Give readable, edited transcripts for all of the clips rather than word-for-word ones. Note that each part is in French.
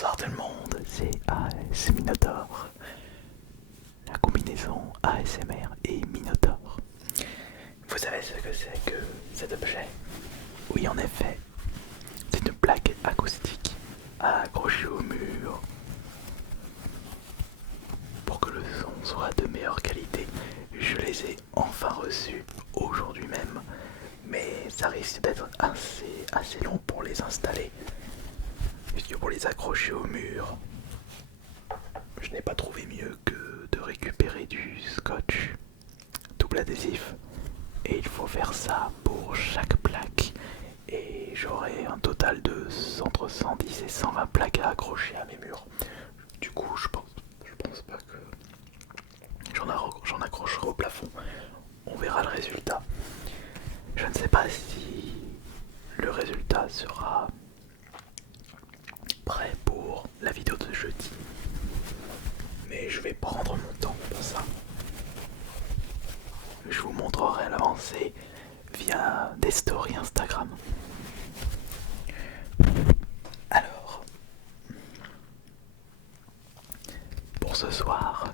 Bonsoir tout le monde, c'est AS Minotaur, la combinaison ASMR et Minotaur. Vous savez ce que c'est que cet objet? Oui, en effet, c'est une plaque acoustique accrochée au mur pour que le son soit de meilleure qualité. Je les ai enfin reçus aujourd'hui même, mais ça risque d'être assez long pour les installer, puisque pour les accrocher au mur, je n'ai pas trouvé mieux que de récupérer du scotch double adhésif, et il faut faire ça pour chaque plaque, et j'aurai un total de entre 110 et 120 plaques à accrocher à mes murs. Du coup je pense pas que j'en accrocherai au plafond. On verra le résultat. Je ne sais pas si le résultat sera prêt pour la vidéo de jeudi, mais je vais prendre mon temps pour ça. Je vous montrerai l'avancée via des stories Instagram. Alors, pour ce soir,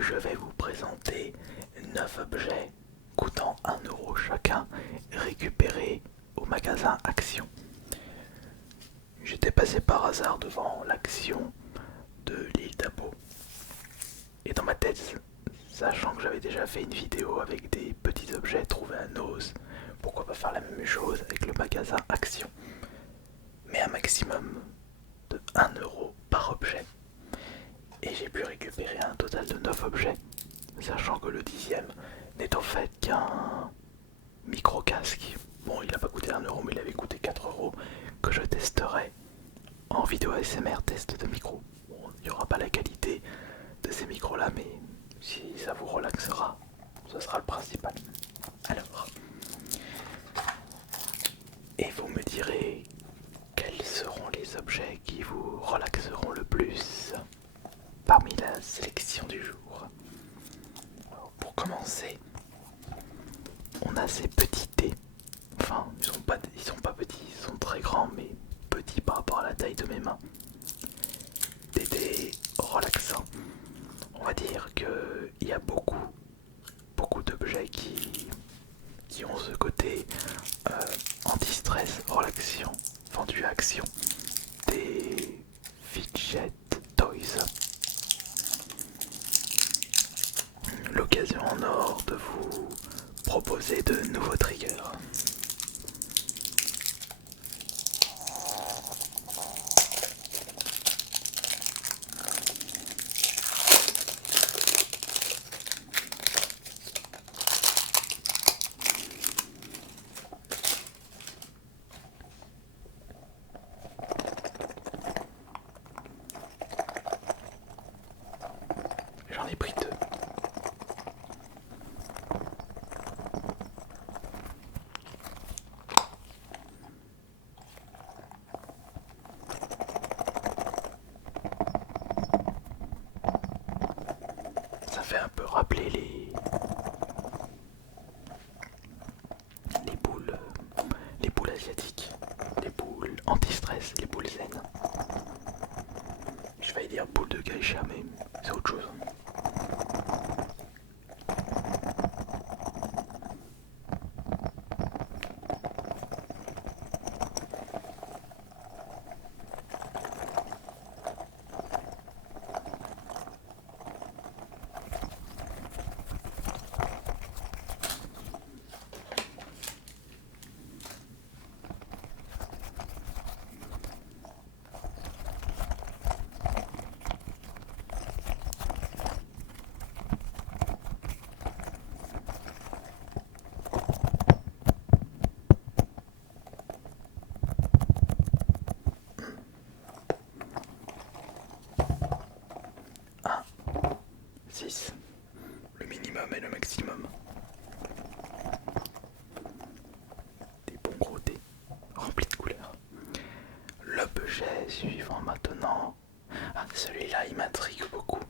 je vais vous présenter 9 objets coûtant 1 € chacun, récupérés au magasin Action. J'étais passé par hasard devant l'Action de l'île d'Abo, et dans ma tête, sachant que j'avais déjà fait une vidéo avec des petits objets trouvés à Nose, pourquoi pas faire la même chose avec le magasin Action, mais un maximum de 1 € par objet. Et j'ai pu récupérer un total de 9 objets, sachant que le 10e n'est en fait qu'un micro-casque. Bon, il n'a pas coûté 1 € mais il avait coûté 4 € que je testerai en vidéo ASMR test de micro. Bon, il n'y aura pas la qualité de ces micros là, mais si ça vous relaxera, ce sera le principal. Alors, et vous me direz quels seront les objets qui vous relaxeront le plus parmi la sélection du jour. Alors, pour commencer, on a ces petits dés. Enfin, ils sont pas petits, ils sont très grands, mais petits par rapport à la taille de mes mains. Des dés relaxants. On va dire qu'il y a beaucoup d'objets qui ont ce côté anti-stress, relaxation, vendu à action. Des fidget toys. L'occasion en or de vous proposer de nouveaux triggers. J'en ai pris 2. Ça fait un peu rappeler les boules asiatiques, les boules anti-stress, les boules zen. Je vais dire boules de geisha, mais c'est autre chose. Un, 6. Le minimum et le maximum. Des bons gros dés remplis de couleurs. L'objet suivant maintenant. Ah, celui-là il m'intrigue beaucoup.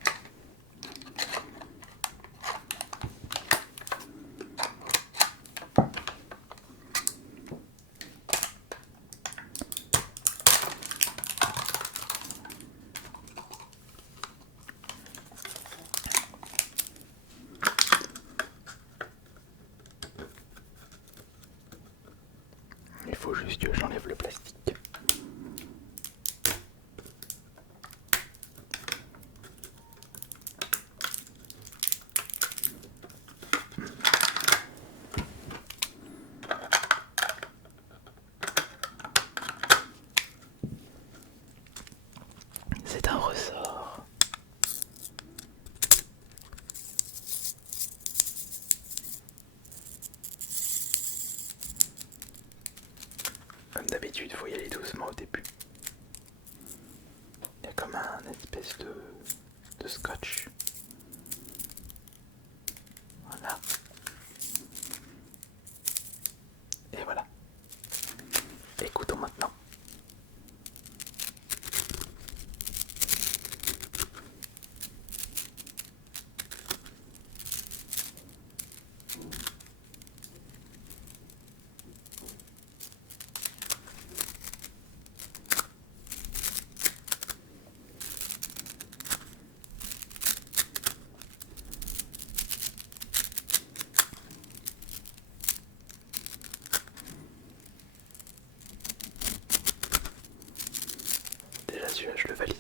que j'enlève le plastique. C'est un ressort. Comme d'habitude, il faut y aller doucement au début. Il y a comme un espèce de scotch. Voilà. Et voilà. Écoutons maintenant. Déjà celui-là, je le valide.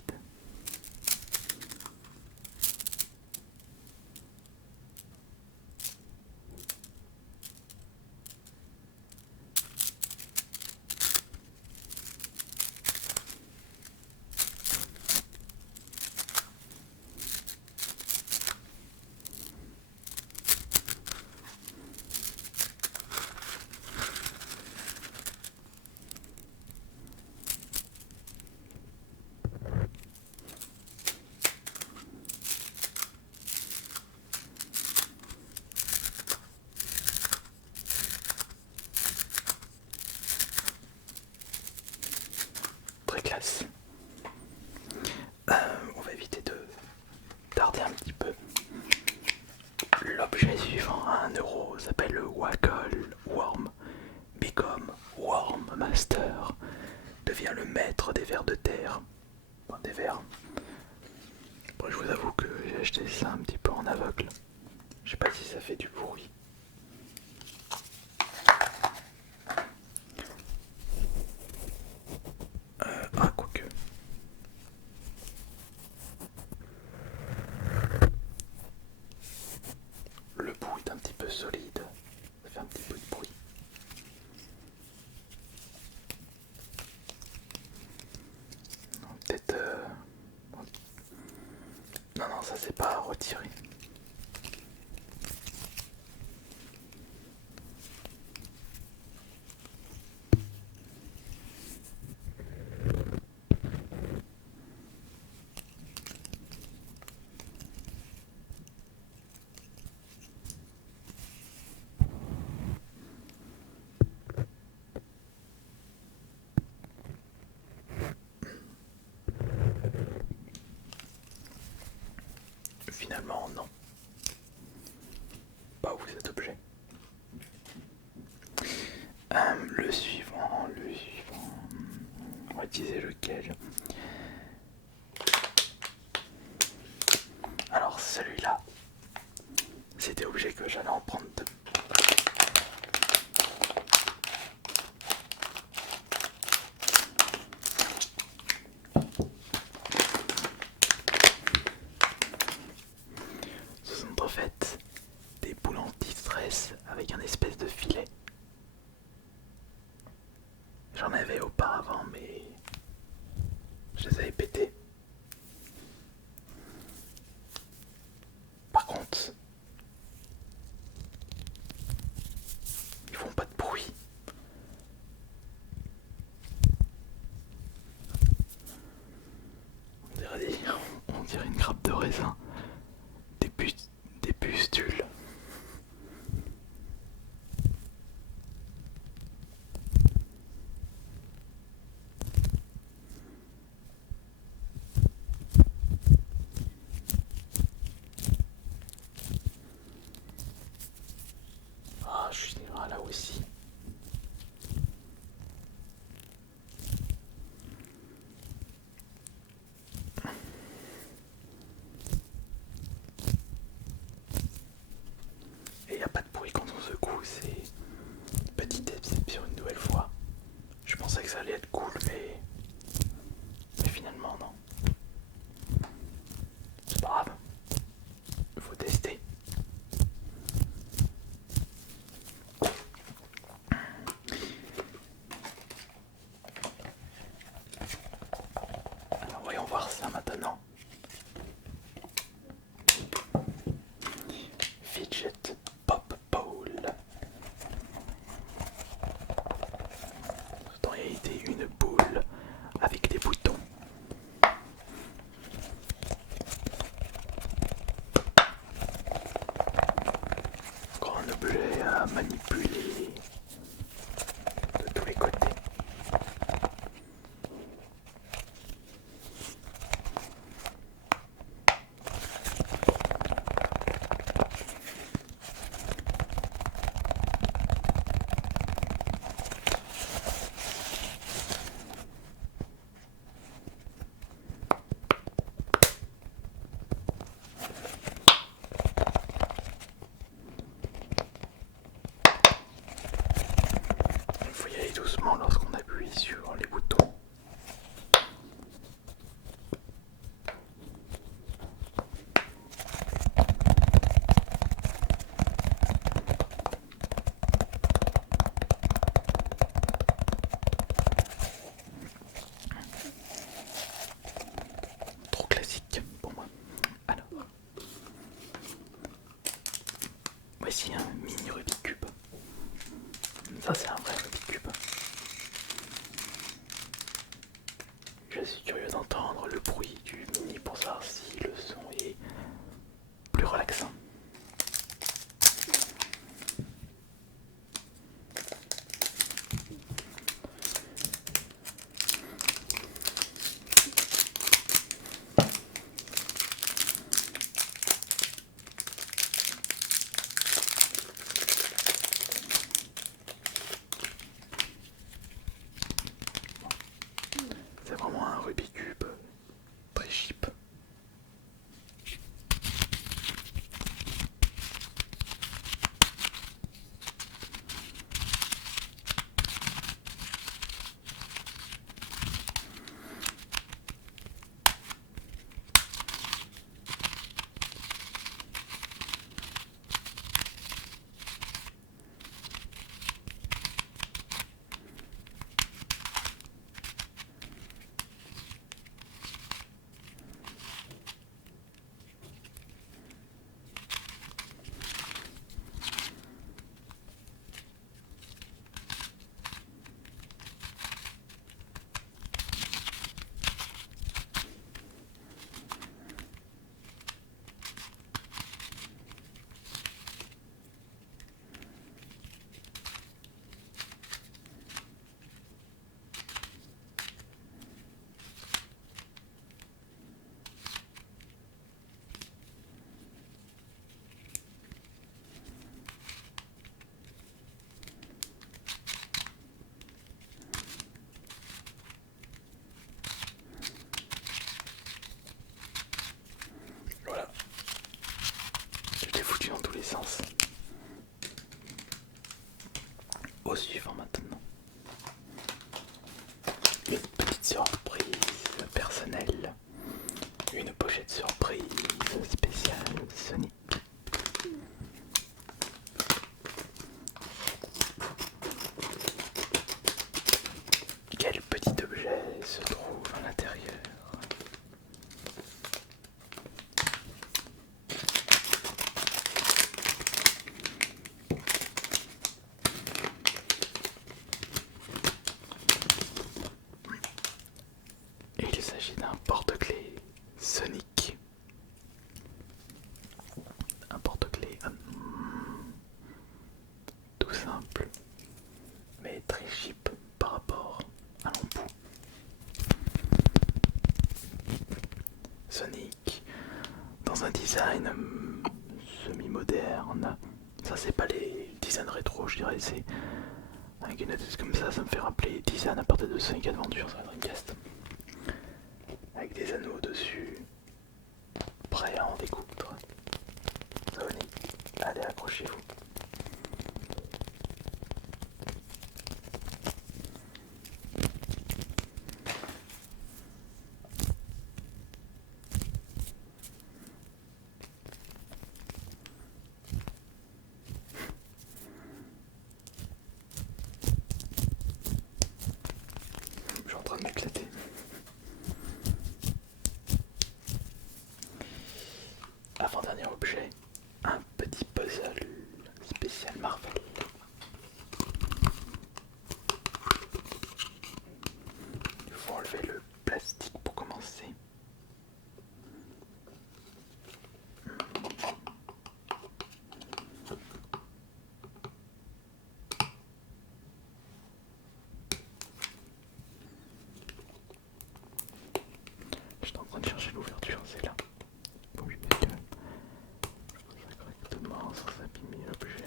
Très classe. On va éviter de tarder un petit peu. L'objet suivant à 1€ s'appelle le Wacol Worm. Become Worm Master. Devient le maître des vers de terre. Enfin, des vers. Bon, je vous avoue que j'ai acheté ça un petit peu en aveugle. Je sais pas si ça fait du bruit. Ah, quoique. Le bout est un petit peu solide. Ça fait un petit peu de bruit. Peut-être... Non, non, ça c'est pas à retirer. Finalement, non. Pas où cet objet. Le suivant. On va utiliser lequel? Alors celui-là, c'était obligé que j'allais en prendre deux. Ce sont en fait des boules anti-stress avec un espèce de filet. J'en avais auparavant, mais je les avais pétés. Par contre, ils font pas de bruit. On dirait une grappe de raisin. Des pustules. Ah, je suis là aussi. Allons voir ça maintenant. Fidget Pop Bowl. En réalité, une boule avec des boutons. Encore un objet à manipuler de tous les côtés. Il faut y aller doucement lorsqu'on appuie sur les boutons. Trop classique pour moi. Alors, voici un mini Rubik's Cube. Ça c'est un vrai Rubik's Cube. Je suis curieux d'entendre le bruit du mini pour savoir si le son est plus relaxant. C'est vraiment un Rubik's Cube très cheap. Voilà. Je l'ai foutu dans tous les sens. Au suivant maintenant. Une petite surprise personnelle. Une pochette surprise spéciale Sonic. Quel petit objet se trouve à l'intérieur? Et il s'agit d'un porte-clés Sonic. Un porte-clés tout simple, mais très cheap par rapport à l'embout. Sonic, dans un design semi-moderne. Ça c'est pas les designs rétro, je dirais, c'est avec une tête comme ça me fait rappeler les designs à partir de Sonic Adventure sur la Dreamcast. Avec des anneaux dessus, prêts à en découdre. Sonic, allez accrochez-vous. Je suis en train de m'éclater. objet, un petit puzzle spécial Marvel. Il faut enlever le plastique pour commencer. J'étais en train de chercher l'ouverture, c'est là. Faut que je mette ça correctement sans abîmer l'objet.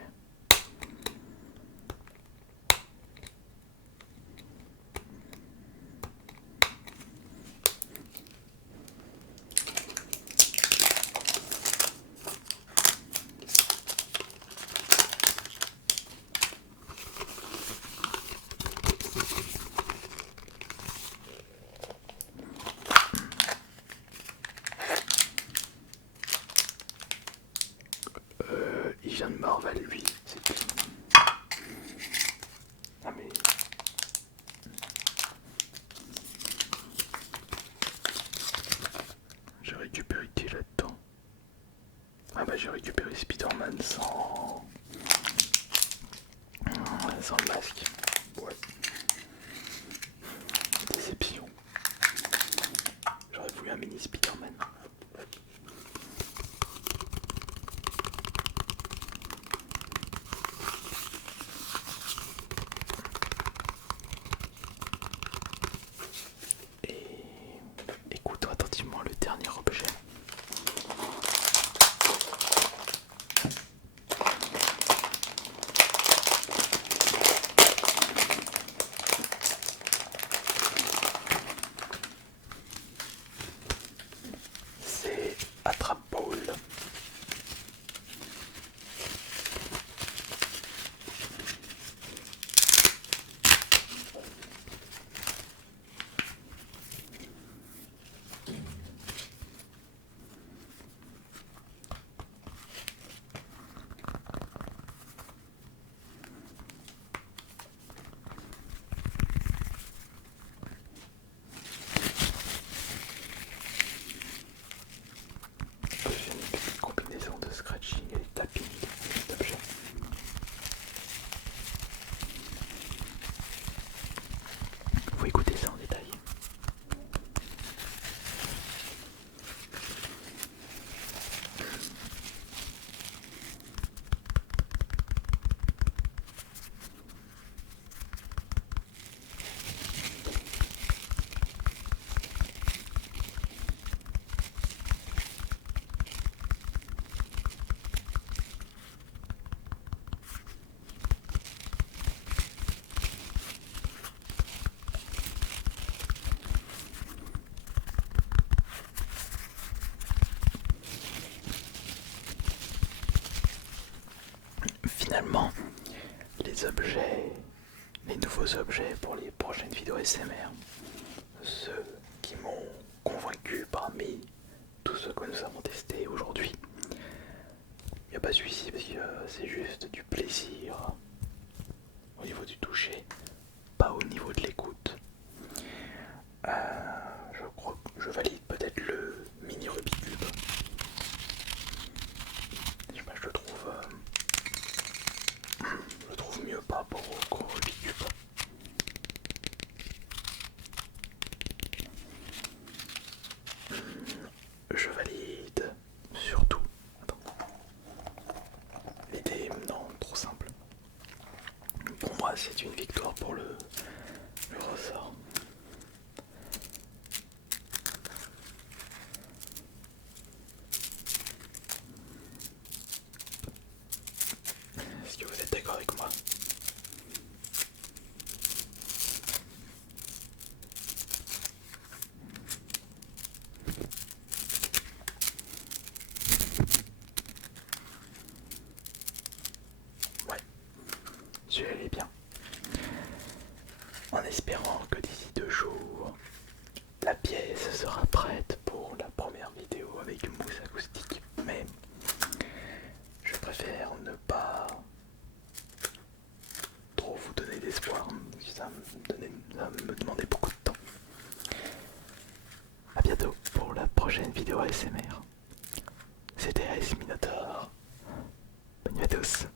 Il vient de Marvel, lui, c'est tout. Ah mais... J'ai récupéré qui là-dedans? Ah bah j'ai récupéré Spider-Man sans le masque. Ouais. Déception. J'aurais voulu un mini Spider-Man. Et écoutons attentivement le dernier objet. C'est Attrape-Ball. J'ai une petite combinaison de scratching et tapping d'objets. Faut écouter ça en détail. Finalement, les nouveaux objets pour les prochaines vidéos SMR, ceux qui m'ont convaincu parmi tous ceux que nous avons testés aujourd'hui, il n'y a pas celui-ci parce que c'est juste du plaisir au niveau du toucher, pas au niveau de l'écoute. Je crois que je valide peut-être le mini Rubik's Cube. Je sais pas, je le trouve mieux par rapport au gros Rubik's Cube. Je valide surtout. Attends. L'idée, non, trop simple. Pour moi, c'est une victoire pour le ressort. Est-ce que vous êtes d'accord avec moi? Ouais, celui-là il est bien. En espérant que d'ici 2 jours, la pièce sera prête pour la première vidéo avec une mousse acoustique. Mais je préfère ne pas trop vous donner d'espoir, ça va me demander beaucoup de temps. A bientôt pour la prochaine vidéo ASMR. C'était Minotaur. Bonne nuit à tous.